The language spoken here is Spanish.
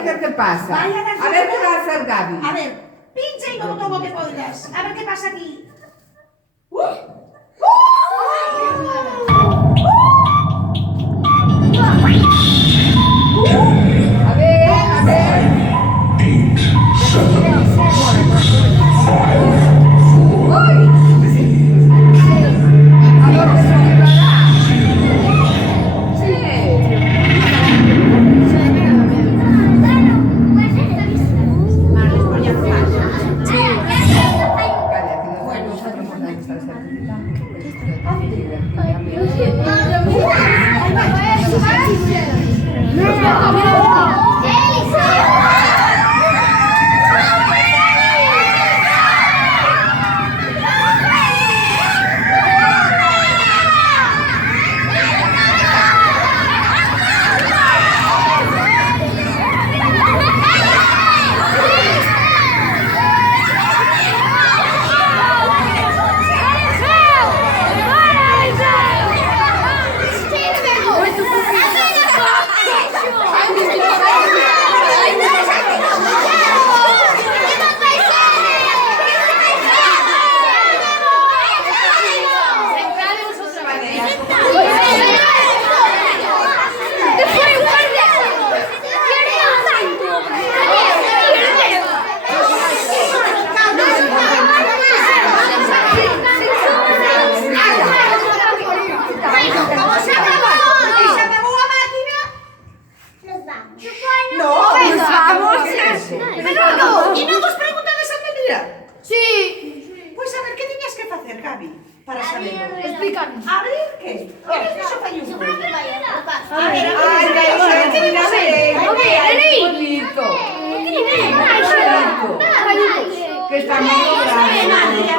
ver qué pasa. A ver qué va a hacer Gaby. A ver, pincha y como todo que poidas. A ver qué pasa aquí. A ver. 8, 7, 5, ¿A dónde se llevará? Sí. Bueno, nosotros nos damos al ¿Y no vos preguntas esa mentira? Sí. Pues a ver, ¿qué tenías que hacer, Gaby? Para saberlo. Explícanos. ¿Abrir qué? ¿Qué es eso, Fayuco? A ver, Ay, qué bonito. Qué bonito. Que está muy grande.